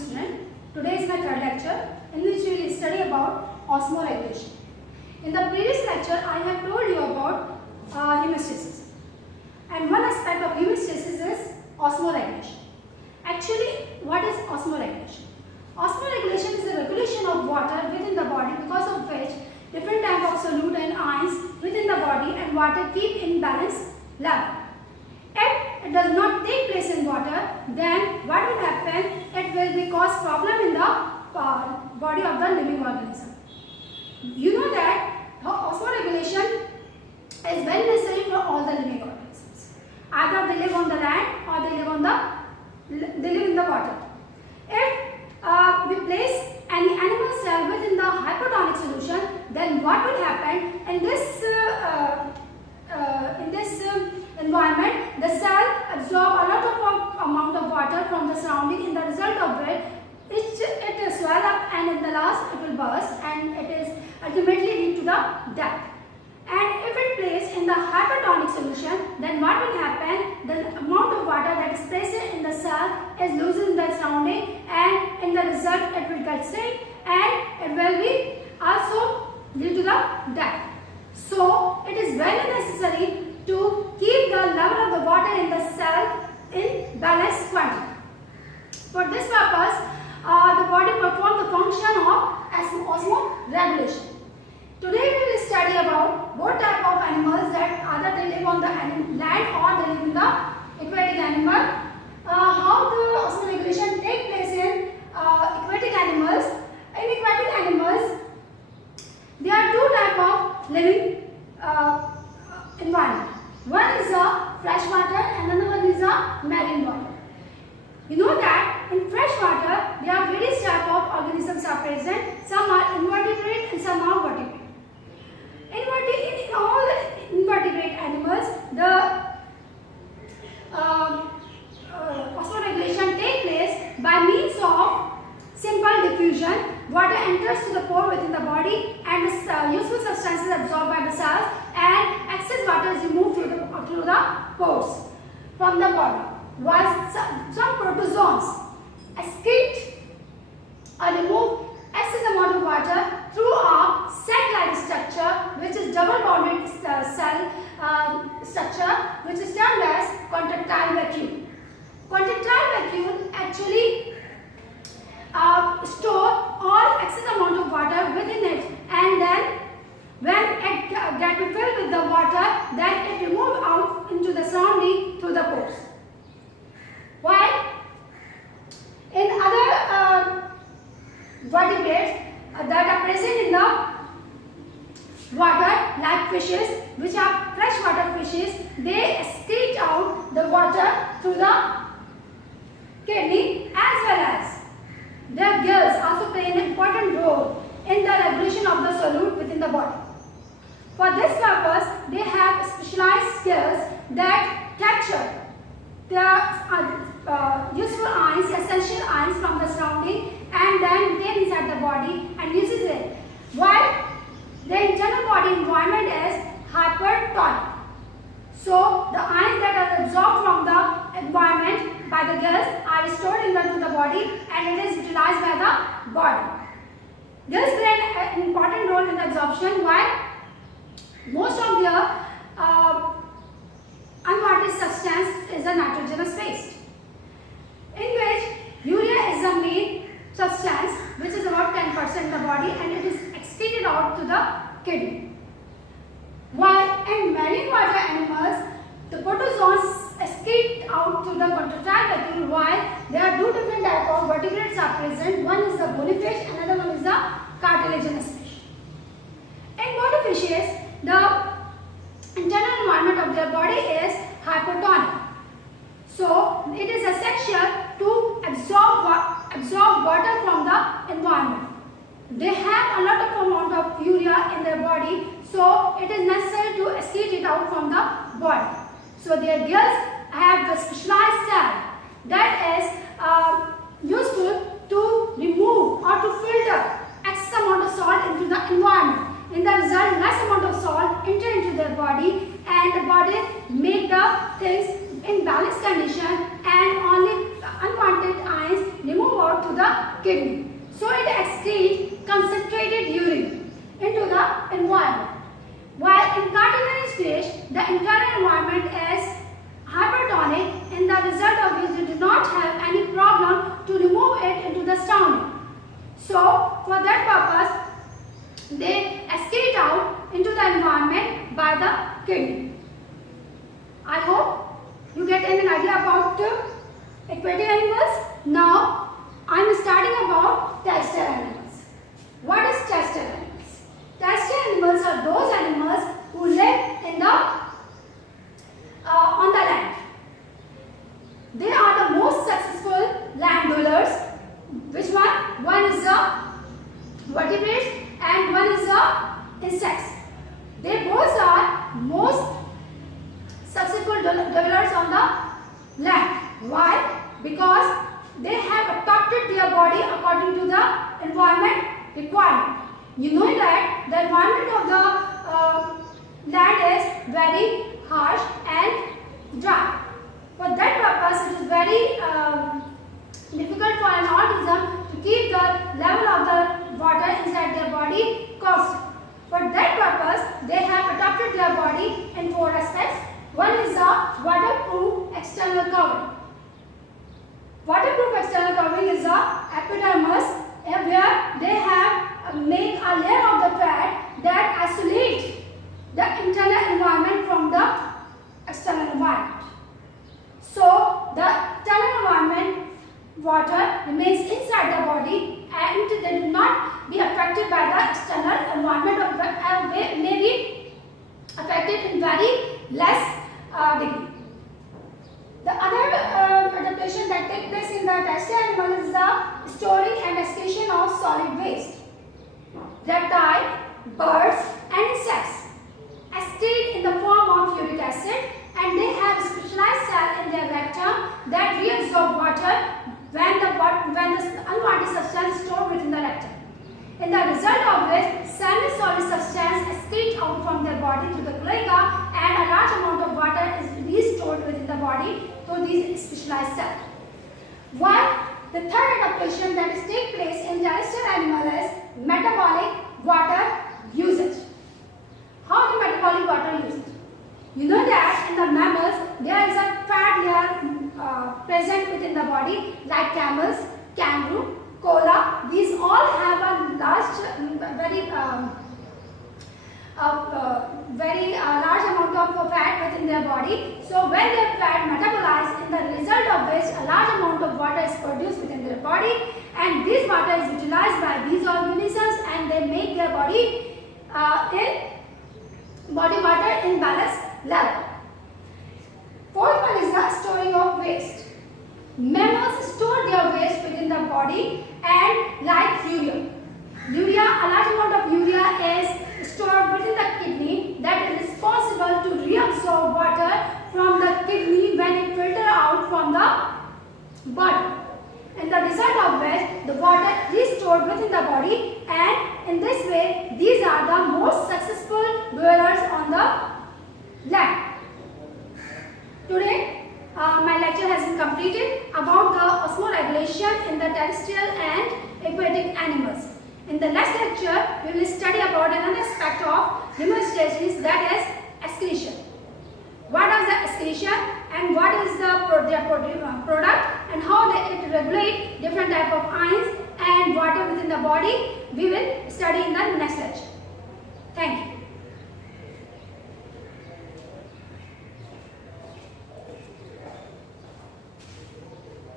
student. Today is my third lecture in which we will study about osmoregulation. In the previous lecture, I have told you about hemostasis, and one aspect of hemostasis is osmoregulation. Actually, what is osmoregulation? Osmoregulation is the regulation of water within the body, because of which different types of solute and ions within the body and water keep in balance level. If it does not take place in water, then what will happen? It will cause problem in the body of the living organism. You know that osmoregulation is very necessary for all the living organisms. Either they live on the land or they live in the water. If we place any animal cell within the hypotonic solution, then what will happen in this environment? The cell absorb a lot of amount of water from the surrounding. In the result of it will swell up, and in the last it will burst, and it is ultimately lead to the death. And if it placed in the hypertonic solution, then what will happen? The amount of water that is placed in the cell is loses in the surrounding, and in the result it will get sick, and it will be also lead to the death. So it is very necessary to keep the level of the water in the cell in balanced quantity. For this purpose, the body performs the function of osmoregulation. Today we will study about what type of animals that either they live on the land or they live in the aquatic animal. How the osmoregulation takes place in aquatic animals. In aquatic animals, there are two types of living environment. One is a fresh water and another one is a marine water. You know that in fresh water there are various types of organisms are present. Some are invertebrate and some are vertebrate. In all invertebrate animals, the osmoregulation takes place by means of simple diffusion. Water enters to the pore within the body, and the useful substances absorbed by the cells, and excess water is removed through the pores from the body. While some protozoans excrete or remove excess amount of water through a sac-like structure, which is double-bonded cell structure, which is termed as contractile vacuole. Contractile vacuole actually store all excess amount of water within it, and then when it gets filled with the water, then it removes out into the surrounding through the pores. While in other vertebrates that are present in the water, like fishes, which are freshwater fishes, they excrete out the water through the kidney, as well as their gills also play an important role in the regulation of the solute within the body. For this purpose, they have specialized gills that capture the useful ions, essential ions from the surrounding, and then retain inside the body and uses it. While the internal body environment is hypertonic. So the ions that are absorbed from the environment by the gills are stored into the body, and it is utilized by the body. Gills play an important role in the absorption, while most of the unwanted substance is a nitrogenous waste, in which urea is the main substance, which is about 10% in the body, and it is excreted out to the kidney. While in marine water animals, the protozoans excrete out to the contractile vacuole, while there are two different types of vertebrates are present. One is the bony fish, another one is the cartilaginous fish. In bony fishes, the internal environment of their body is hypotonic. So it is essential to absorb water from the environment. They have a lot of amount of urea in their body, so it is necessary to excrete it out from the body. So their gills have the specialized cell that is useful to remove or to filter excess amount of salt into the environment. In the result, less amount of salt enter into their body, and the body make the things in balanced condition, and only unwanted ions remove out to the kidney. So it excretes concentrated urine into the environment. While in cartilaginous fish, the internal environment is hypertonic, in the result of which they do not have any problem to remove it into the surrounding. So for that purpose, they excrete out into the environment by the kidney. I hope you get an idea about aquatic animals. Now I am starting about terrestrial animals. What is terrestrial animals? Terrestrial animals are those animals who live in the on the land. They are the most successful land dwellers. Which one? One is the vertebrates and one is the insects. They both are most successful dwellers on the land. Why? Because they have adapted their body according to the environment requirement. You know that the environment of the land is very harsh and dry. For that purpose, it is very difficult for an organism to keep the level of the water inside their body constant. For that purpose, they have adapted their body in 4 aspects. One is the waterproof external covering. Waterproof external covering is the epidermis, where they have made a layer of the fat that isolates the internal environment from the external environment. So the internal environment water remains inside the body and they do not be affected by the external environment, or may be affected in very less degree. The other adaptation that takes place in the terrestrial animal is the storing and excretion of solid waste. Reptiles, birds and insects excrete in the form of uric acid, and they have a specialized cell in their rectum that reabsorb water when the unwanted substance is stored within the rectum. In the result of which, semi-solid substance excretes out from their body to the cloaca, and a large amount of water is restored within the body through these specialized cells. While the third adaptation that is take place in terrestrial animal is metabolic water usage. How the metabolic water usage? You know that in the mammals there is a fat layer present within the body, like camels, kangaroo, koala. These all have a large, very large amount of fat within their body. So when their fat metabolized, in the result of which a large amount of water is produced within their body, and this water is utilized by these organisms, and they make their body body water in balanced level. Fourth one is the storing of waste. Mammals store their waste within the body, and like urea. A large amount of urea is stored within the kidney that is responsible to reabsorb water from the kidney when it filters out from the body. And the result of which the water is stored within the body, and in this way these are the most successful dwellers on the land. Today my lecture has been completed about the osmoregulation in the terrestrial and aquatic animals. In the next lecture, we will study about another aspect of hemostasis, that is excretion. What is the excretion and what is the product, and how it regulates different type of ions and water within the body, we will study in the next lecture. Thank you.